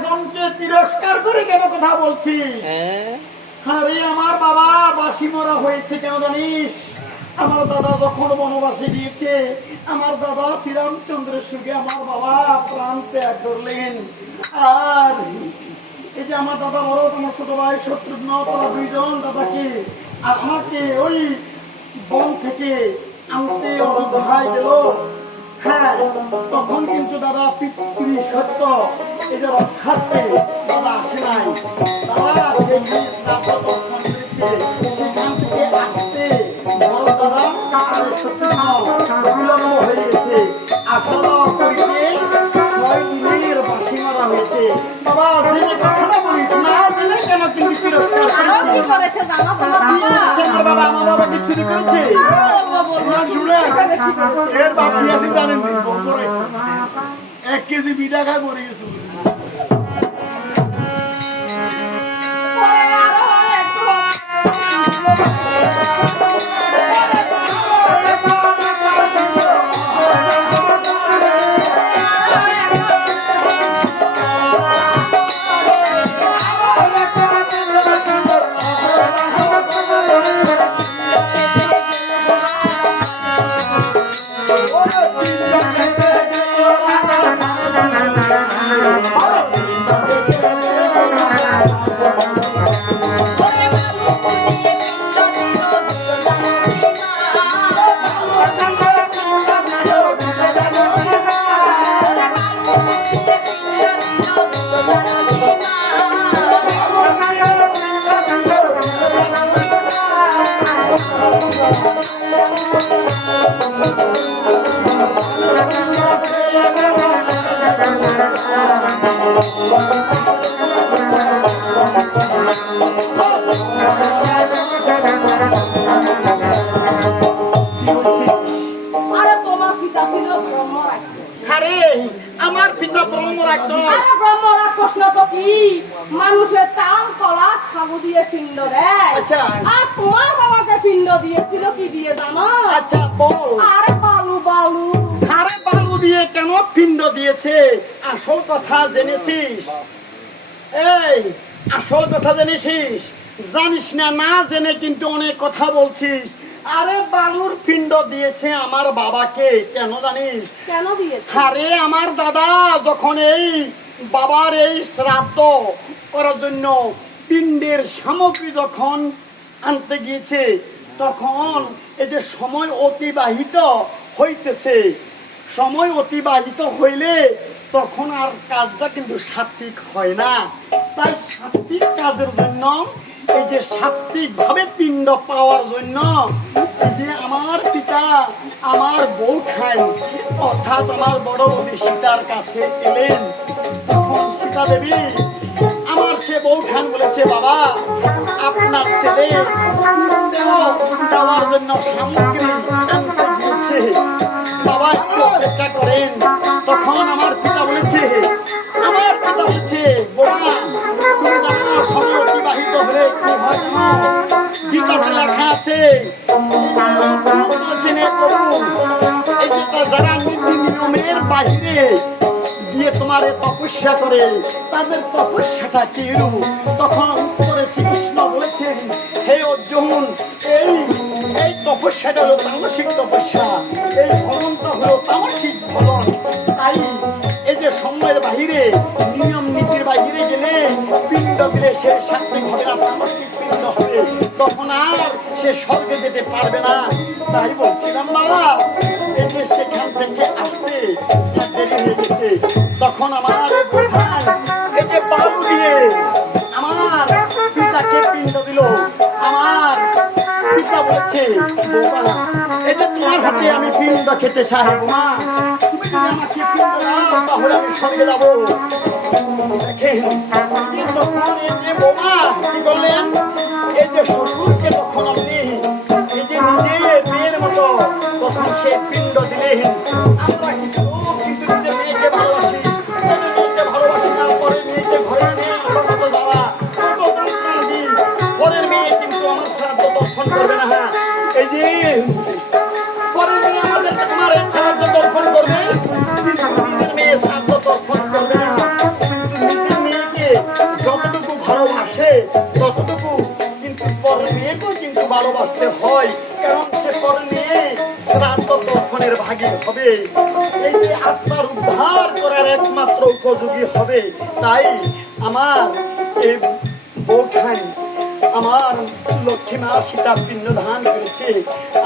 একজনকে তিরস্কার করে কেন কথা বলছি হ্যাঁ। আরে আমার বাবা বাসি মরা হয়েছে কেন জানিস? আমার দাদা যখন বনবাসে গিয়েছে আমার দাদা শ্রীরামচন্দ্রের সঙ্গে আমার বাবা প্রাণ ত্যাগ করলেন। আর এই যে আমার দাদা বড় তোমার ছোট ভাই শত্রুঘ্ন তারা দুইজন দাদাকে আমাকে ওই বন থেকে আনতে অযোধ্যায় গেল। হ্যাঁ তখন কিন্তু দাদা পিতৃ সত্য। এটা রক্ষার্থে দাদা আসে নাই। দাদা সেই যে শ্রাদ্ধ তর্পণ করেছে, সেখান থেকে আসতে বড় দাদা আর সত্য বিলম্ব গেছে। আসলা করিতে ছয় দিনের বাসি মারা হয়েছে। বাবা জেনে কথাটা বলিস না জেনে কেন তুমি তিরস্কার করেছ? আমার বাবা? আমার বাবা কিছু করেছে? তোমার করেছে। এর বাপ জানেন? এক কেজি বিটা খায় পড়ে গেছে। বাবু পুড়িয়ে প্রশ্ন তো কি? মানুষের চাল কলা সাবু দিয়ে পিণ্ড দেয়। আচ্ছা। আর তোমার বাবাকে পিণ্ড দিয়েছিল কি দিয়ে জানো? আচ্ছা বল। আরে বালু বালু। আরে বালু দিয়ে কেন পিণ্ড দিয়েছে? আসল কথা জেনেছিস? এই আসল কথা জেনেছিস? জানিস না না জেনে কিন্তু অনেক কথা বলছিস। আরে বালুর পিণ্ড দিয়েছে আমার বাবাকে কেন জানিস কেন দিয়েছে? আরে আমার দাদা যখন এই বাবার এই শ্রাদ্ধ করার জন্য পিণ্ডের সামগ্রী যখন আনতে গিয়েছে তখন এই যে সময় অতিবাহিত হইতেছে সময় অতিবাহিত হইলে তখন আর কাজটা কিন্তু সাত্বিক হয় না। তাই সাত্বিক কাজের জন্য এই যে সাত্বিক ভাবে পিণ্ড পাওয়ার জন্য যে আমার পিতা আমার বউ খায়, অর্থাৎ আমার বড় বৌদি সীতার কাছে এলেন। সীতা দেবী, আমার সে বউ খান বলেছে, বাবা, আপনার ছেলে দেওয়ার জন্য সামগ্রী বাহিরে গিয়ে তোমার তপস্যা করে, তাদের তপস্যাটা কি তখন উত্তরে শ্রীকৃষ্ণ বলেছেন, হে অর্জুন, এই এই তপস্যাটা হলো তামসিক তপস্যা। এই ফলনটা হলো তামসিক ফলন। তাই এই যে সময়ের বাহিরে, নিয়ম নীতির বাহিরে গেলে পিণ্ড দিলে সে সাত্বিক হবে না তামসিক পিণ্ড হবে। তখন আর সে স্বর্গে যেতে পারবে না। তাই বলছিলাম, বাবা এই যে সেখান থেকে আসতে তখন আমার বোঝায় এই যে বাবু দিয়ে আমার পিতাকে পিণ্ড দিল, আমার পিতা বলছে এই যে তোমার হাতে আমি পিণ্ড খেতে চাই মা আমাকে পিণ্ড তখন এই পিণ্ড দিলেন, আমরা কিন্তু এই যে আত্মার উদ্ধার করার একমাত্র উপযোগী হবে, তাই আমার এই বৌঠান, আমার লক্ষ্মী মা সীতা পিণ্ড ধান করেছে,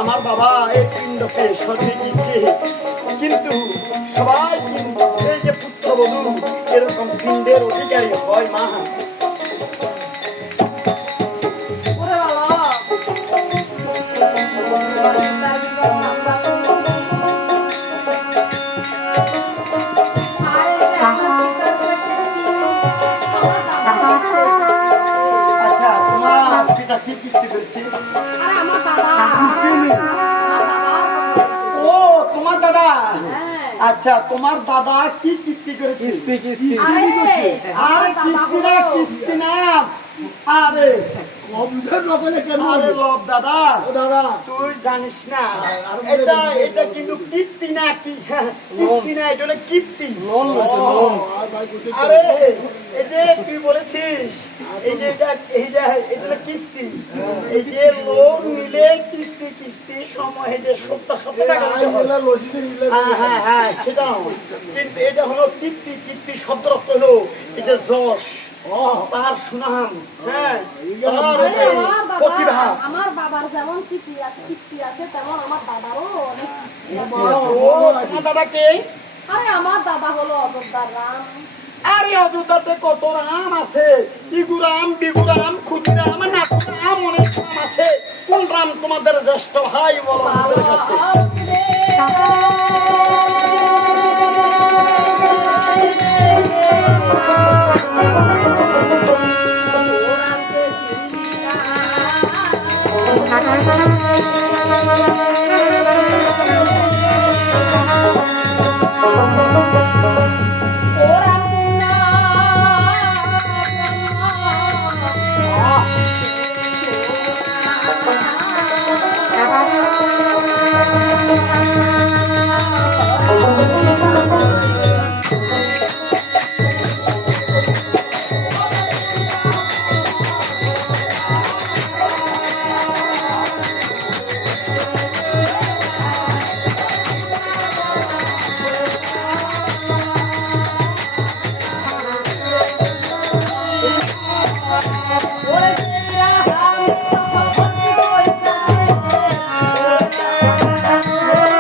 আমার বাবা এই পিণ্ডকে সরিয়ে দিচ্ছে কিন্তু সবাই এই যে পুত্রবধূ, এরকম পিণ্ডের অধিকারী হয় মা। আচ্ছা তোমার দাদা কি কীর্তি করেছে? কিস্তি কিস্তি আরে আরে কিস্তি না কিস্তি না। আরে আরে লব দাদা দাদা। তুই জানিস না এটা এটা কিন্তু কীর্তি না কিস্তি না এটা হলো কীর্তি। আরে এই যে তুই বলেছিস এই যে এটা এই এটা হলো কিস্তি এই যে কিস্তি কিস্তি সময় এই যে সপ্তাহ সপ্তাহ টাকা হ্যাঁ হ্যাঁ হ্যাঁ সেটাও। কিন্তু এটা হলো কীর্তি কীর্তি শব্দ হলো। এটা যশ। হ্যাঁ আমার বাবার যেমন কীর্তি আছে কীর্তি আছে তেমন আমার দাদারও অনেক কীর্তি দাদাকে আরে আমার দাদা হলো অযোধ্যার রাম। আরে অযোধ্যাতে কত রাম আছে? ইগুরাম বিগুরাম ক্ষুদিরাম নাকুরাম অনেক রাম আছে। কোন রাম তোমাদের জ্যেষ্ঠ ভাই বলো আমাদের কাছে?